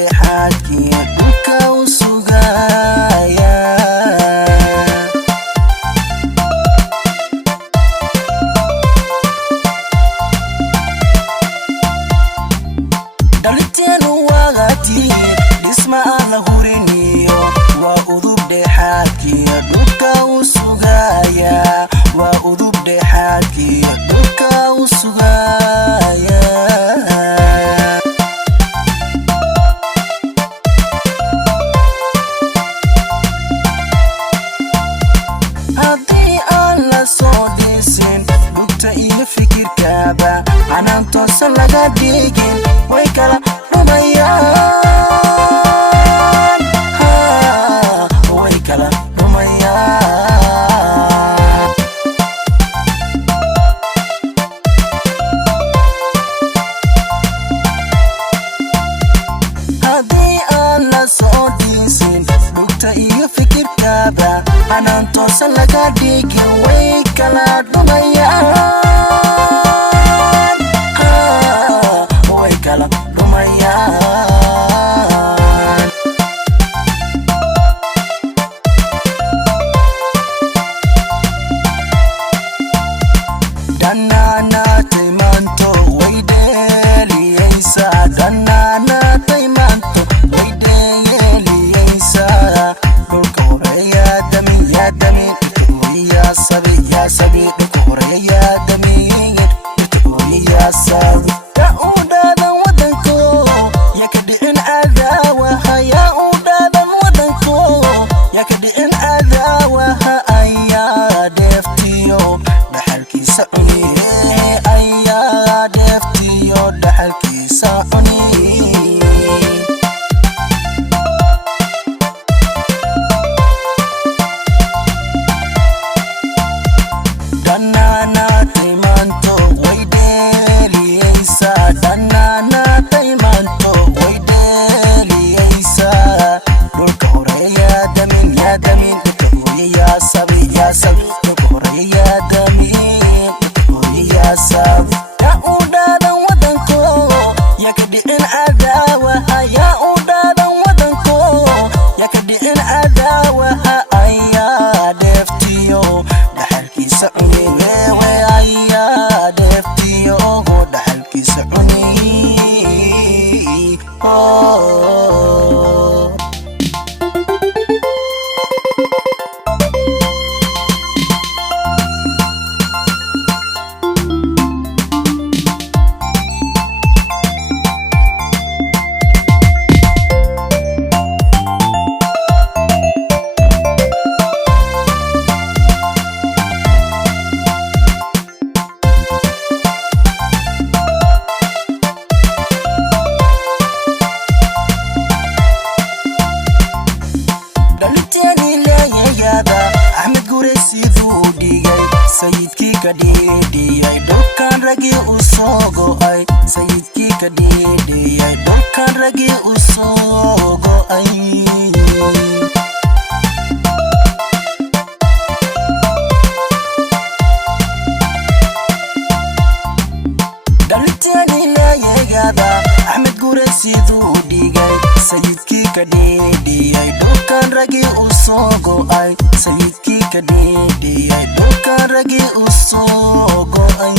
dhexaadkii dhulka u sugaya dhaliteenu waqti dhisma aan la huriniyo waa udub dhexaadkii dhulka u sugaya waa udub dhexaadkii dhulka u sugaya anaan toosan laga dhigin way kala dhumayaan way kala dhumayaan haddii aan la soo dhiisin dhugta iyo fikirkaaba anaan toosan laga dhigin way kala dhumayaan sayidkii ka dhidhiyay dhulkan ragii u soo go'ay sayidkii ka dhidhiyay dhulkan ragii u soo go'ay dhaliteeni leeyagada axmed gure siduu dhigay sayidkii ka dhidhiyay dhulkan ragii u soo go'ay sayidkii ka dhidhiyay dhulkan ragii u soo go'ay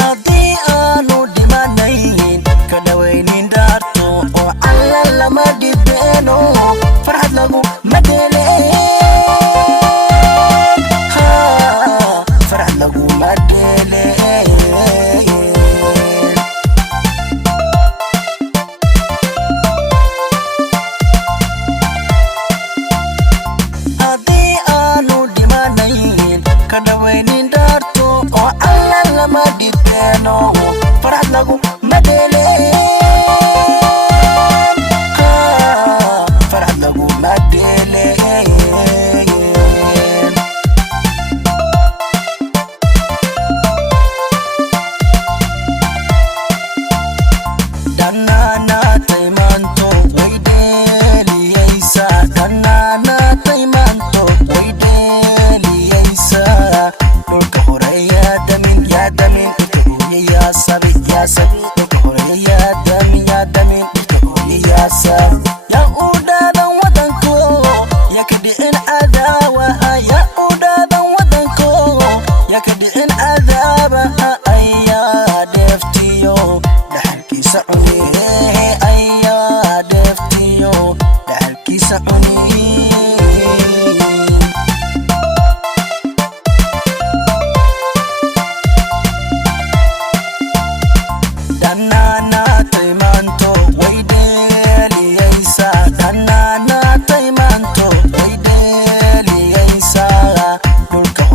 haddii aanu dhimanayn ka dhawaynin dhaarto oo alla lama dhibeeno farxad lagu madele farxad lagu madele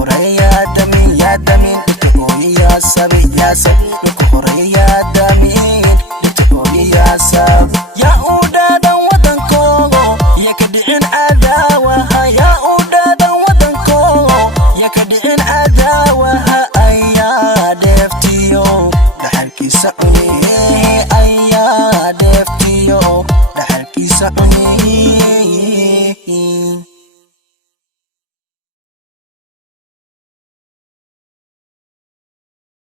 horeeya damin dhulka hooyo yaa sabi dhulka horeeya